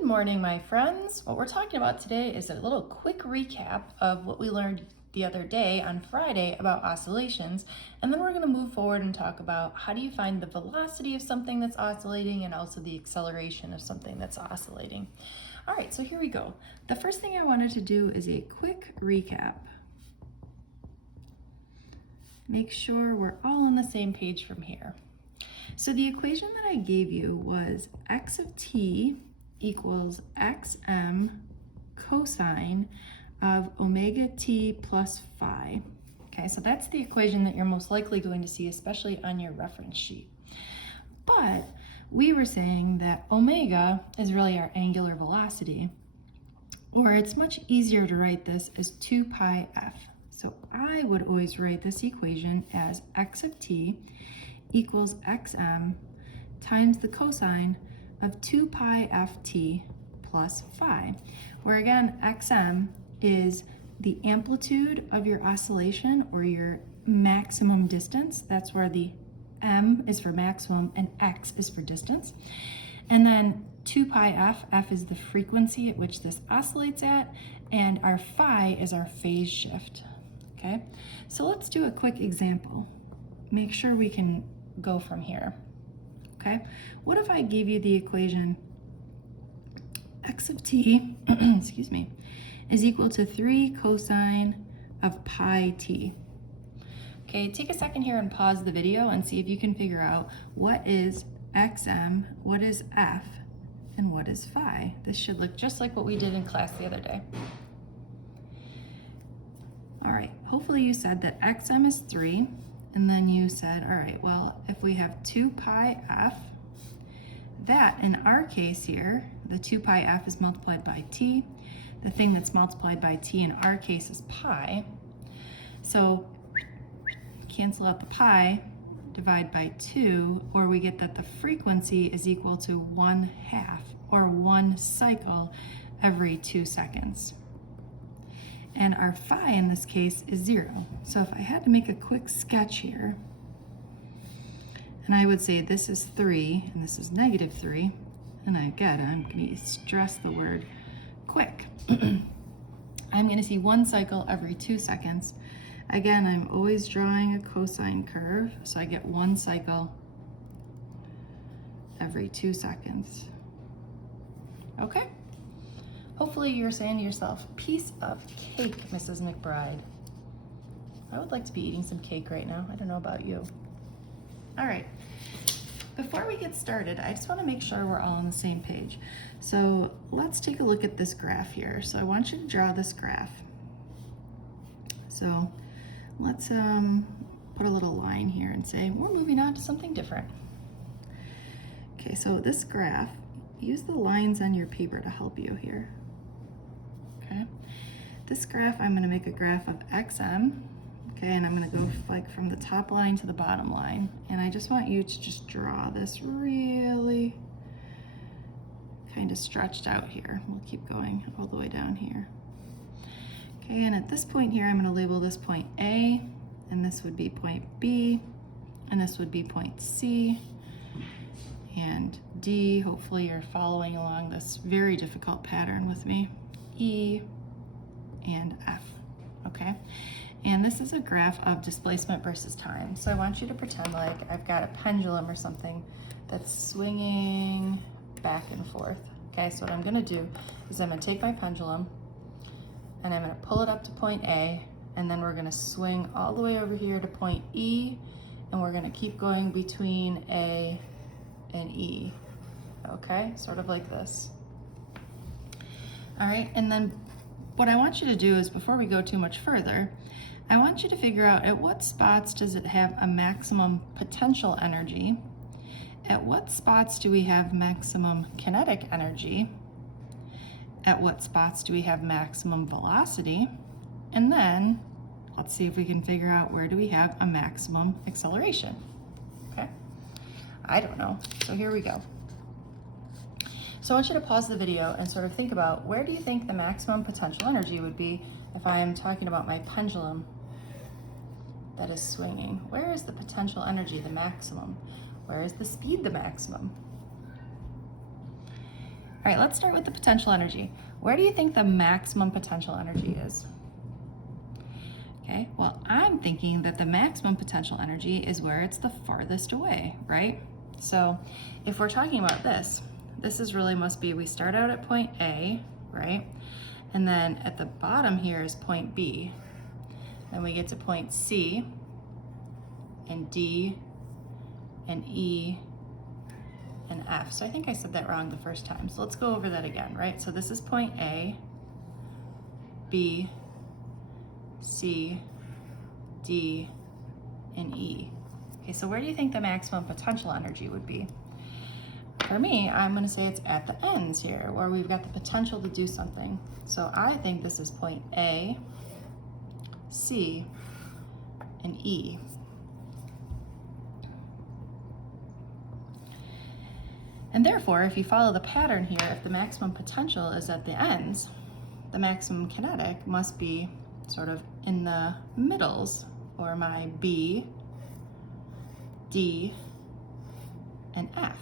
Good morning, my friends. What we're talking about today is a little quick recap of what we learned the other day on Friday about oscillations, and then we're going to move forward and talk about how do you find the velocity of something that's oscillating and also the acceleration of something that's oscillating. All right, so here we go. The first thing I wanted to do is a quick recap. Make sure we're all on the same page from here. So the equation that I gave you was x of t equals xm cosine of omega t plus phi. Okay, so that's the equation that you're most likely going to see, especially on your reference sheet. But we were saying that omega is really our angular velocity, or it's much easier to write this as 2 pi f. So I would always write this equation as x of t equals xm times the cosine of 2 pi ft plus phi, where again, xm is the amplitude of your oscillation or your maximum distance. That's where the m is for maximum and x is for distance. And then 2 pi f is the frequency at which this oscillates at, and our phi is our phase shift. Okay, so let's do a quick example. Make sure we can go from here. Okay, what if I gave you the equation x of t, excuse me, is equal to 3 cosine of pi t? Okay, take a second here and pause the video and see if you can figure out what is xm, what is f, and what is phi. This should look just like what we did in class the other day. All right, hopefully you said that xm is 3, and then you said, all right, well, if we have 2 pi f, that in our case here, the 2 pi f is multiplied by t. The thing that's multiplied by t in our case is pi. So cancel out the pi, divide by 2, or we get that the frequency is equal to 1/2, or 1 cycle every 2 seconds. And our phi in this case is 0. So if I had to make a quick sketch here, and I would say this is 3 and this is negative 3, and I'm going to stress the word quick. I'm going to see 1 cycle every 2 seconds. Again, I'm always drawing a cosine curve, so I get 1 cycle every 2 seconds. Okay? Hopefully you're saying to yourself, piece of cake, Mrs. McBride. I would like to be eating some cake right now. I don't know about you. All right, before we get started, I just want to make sure we're all on the same page. So let's take a look at this graph here. So I want you to draw this graph. So let's put a little line here and say we're moving on to something different. Okay, so this graph, use the lines on your paper to help you here. Okay, this graph, I'm going to make a graph of xm, okay, and I'm going to go like from the top line to the bottom line, and I just want you to just draw this really kind of stretched out here. We'll keep going all the way down here. Okay, and at this point here, I'm going to label this point A, and this would be point B, and this would be point C, and D. Hopefully you're following along this very difficult pattern with me. E and F, okay? And this is a graph of displacement versus time. So I want you to pretend like I've got a pendulum or something that's swinging back and forth. Okay, so what I'm gonna do is I'm gonna take my pendulum and I'm gonna pull it up to point A, and then we're gonna swing all the way over here to point E, and we're gonna keep going between A and E, okay? Sort of like this. All right, and then what I want you to do is, before we go too much further, I want you to figure out at what spots does it have a maximum potential energy, at what spots do we have maximum kinetic energy, at what spots do we have maximum velocity, and then let's see if we can figure out where do we have a maximum acceleration, okay? I don't know, so here we go. So I want you to pause the video and sort of think about, where do you think the maximum potential energy would be if I am talking about my pendulum that is swinging? Where is the potential energy the maximum? Where is the speed the maximum? All right, let's start with the potential energy. Where do you think the maximum potential energy is? Okay, well, I'm thinking that the maximum potential energy is where it's the farthest away, right? So if we're talking about this is really must be, we start out at point A, right? And then at the bottom here is point B. Then we get to point C and D and E and F. So I think I said that wrong the first time. So let's go over that again, right? So this is point A, B, C, D, and E. Okay, so where do you think the maximum potential energy would be? For me, I'm gonna say it's at the ends here, where we've got the potential to do something. So I think this is point A, C, and E. And therefore, if you follow the pattern here, if the maximum potential is at the ends, the maximum kinetic must be sort of in the middles, or my B, D, and F.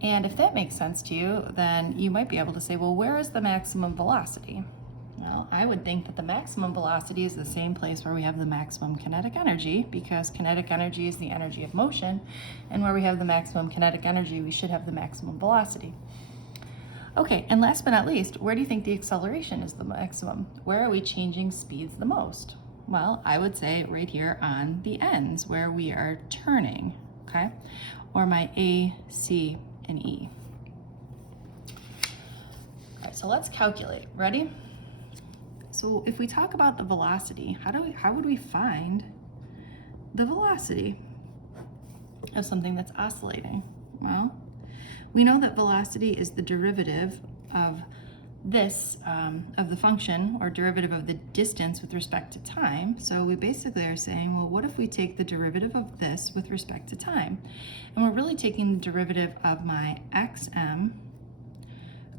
And if that makes sense to you, then you might be able to say, well, where is the maximum velocity? Well, I would think that the maximum velocity is the same place where we have the maximum kinetic energy, because kinetic energy is the energy of motion, and where we have the maximum kinetic energy, we should have the maximum velocity. Okay, and last but not least, where do you think the acceleration is the maximum? Where are we changing speeds the most? Well, I would say right here on the ends where we are turning, okay? Or my A, C, and E. All right, so let's calculate. Ready? So if we talk about the velocity, how would we find the velocity of something that's oscillating? Well, we know that velocity is the derivative of this, of the function, or derivative of the distance with respect to time. So we basically are saying, well, what if we take the derivative of this with respect to time? And we're really taking the derivative of my xm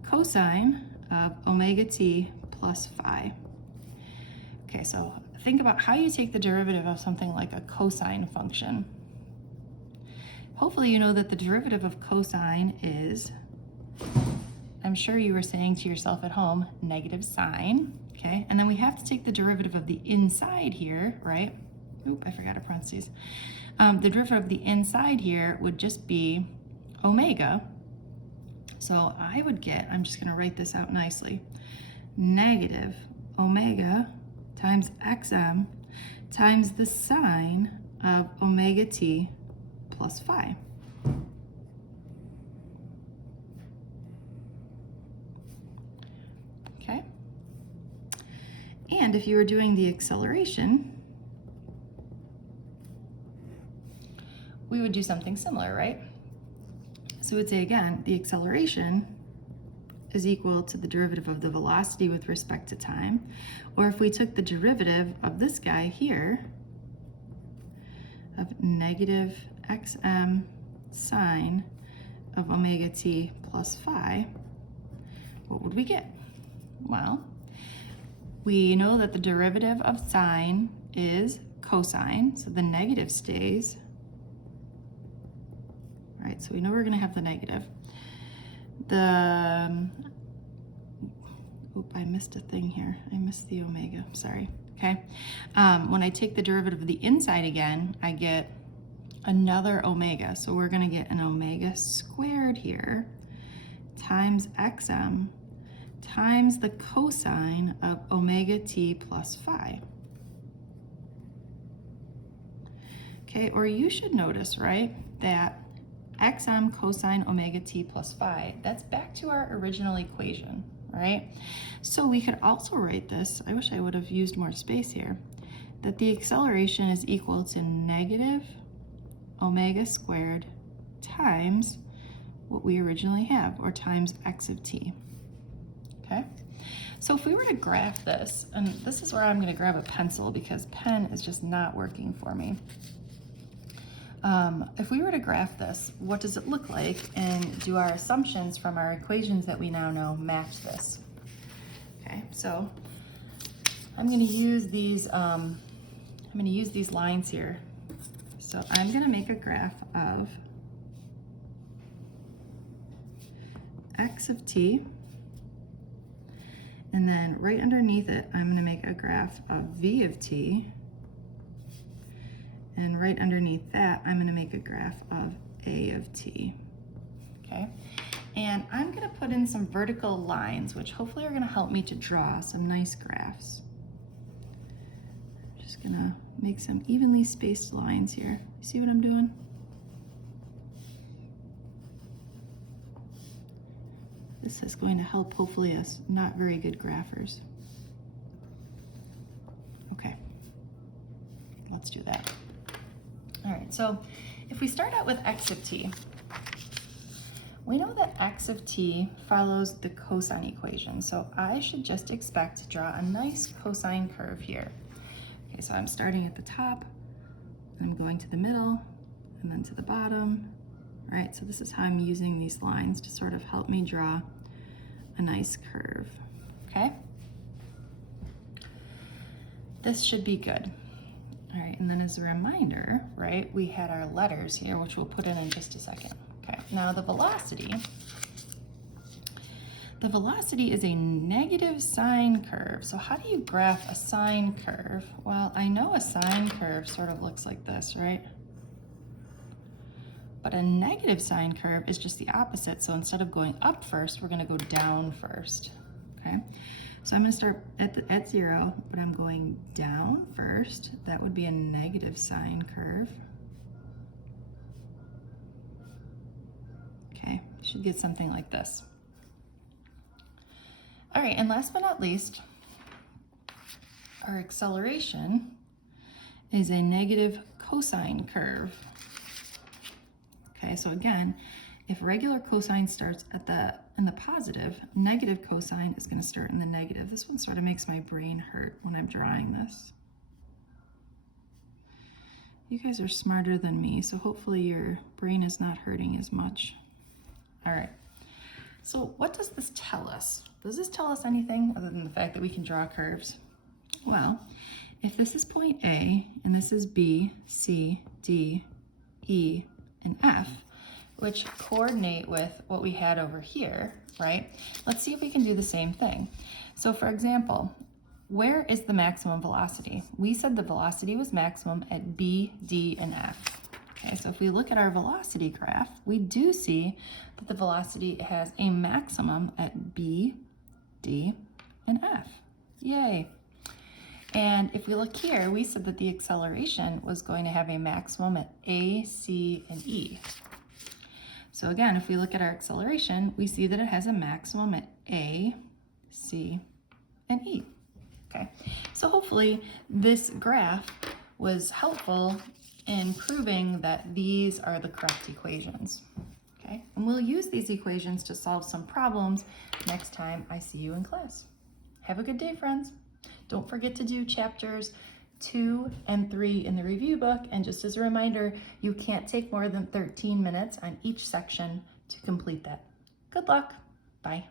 cosine of omega t plus phi. Okay, so think about how you take the derivative of something like a cosine function. Hopefully you know that the derivative of cosine is, I'm sure you were saying to yourself at home, negative sine, okay? And then we have to take the derivative of the inside here, right? Oop, I forgot a parentheses. The derivative of the inside here would just be omega. So I would get, I'm just gonna write this out nicely, negative omega times xm times the sine of omega t plus phi. Okay? And if you were doing the acceleration, we would do something similar, right? So we would say again, the acceleration is equal to the derivative of the velocity with respect to time. Or if we took the derivative of this guy here, of negative xm sine of omega t plus phi, what would we get? Well, we know that the derivative of sine is cosine, so the negative stays. Right, so we know we're gonna have the negative. I missed a thing here. I missed the omega, sorry, okay? When I take the derivative of the inside again, I get another omega. So we're gonna get an omega squared here times xm times the cosine of omega t plus phi. Okay, or you should notice, right, that xm cosine omega t plus phi, that's back to our original equation, right? So we could also write this, I wish I would have used more space here, that the acceleration is equal to negative omega squared times what we originally have, or times x of t, okay? So if we were to graph this, and this is where I'm gonna grab a pencil because pen is just not working for me. If we were to graph this, what does it look like, and do our assumptions from our equations that we now know match this? Okay, so I'm going to use these lines here. So I'm going to make a graph of x of t, and then right underneath it, I'm going to make a graph of v of t, and right underneath that, I'm going to make a graph of a of t, okay? And I'm going to put in some vertical lines, which hopefully are going to help me to draw some nice graphs. I'm just going to make some evenly spaced lines here. See what I'm doing? This is going to help hopefully us not very good graphers. Okay, let's do that. All right, so if we start out with x of t, we know that x of t follows the cosine equation, so I should just expect to draw a nice cosine curve here. Okay, so I'm starting at the top, and I'm going to the middle, and then to the bottom, right? So this is how I'm using these lines to sort of help me draw a nice curve, okay? This should be good. All right, and then as a reminder, right, we had our letters here, which we'll put in just a second. Okay, now the velocity is a negative sine curve. So how do you graph a sine curve? Well, I know a sine curve sort of looks like this, right? But a negative sine curve is just the opposite. So instead of going up first, we're going to go down first, okay? So I'm going to start at 0, but I'm going down first. That would be a negative sine curve. Okay, should get something like this. All right, and last but not least, our acceleration is a negative cosine curve. Okay, so again, if regular cosine starts in the positive, negative cosine is going to start in the negative. This one sort of makes my brain hurt when I'm drawing this. You guys are smarter than me, so hopefully your brain is not hurting as much. All right, so what does this tell us? Does this tell us anything other than the fact that we can draw curves? Well, if this is point A and this is B, C, D, E, and F, which coordinate with what we had over here, right? Let's see if we can do the same thing. So for example, where is the maximum velocity? We said the velocity was maximum at B, D, and F. Okay, so if we look at our velocity graph, we do see that the velocity has a maximum at B, D, and F. Yay. And if we look here, we said that the acceleration was going to have a maximum at A, C, and E. So again, if we look at our acceleration, we see that it has a maximum at A, C, and E. Okay, so hopefully this graph was helpful in proving that these are the correct equations. Okay, and we'll use these equations to solve some problems next time I see you in class. Have a good day, friends. Don't forget to do chapters 2 and 3 in the review book. And just as a reminder, you can't take more than 13 minutes on each section to complete that. Good luck. Bye.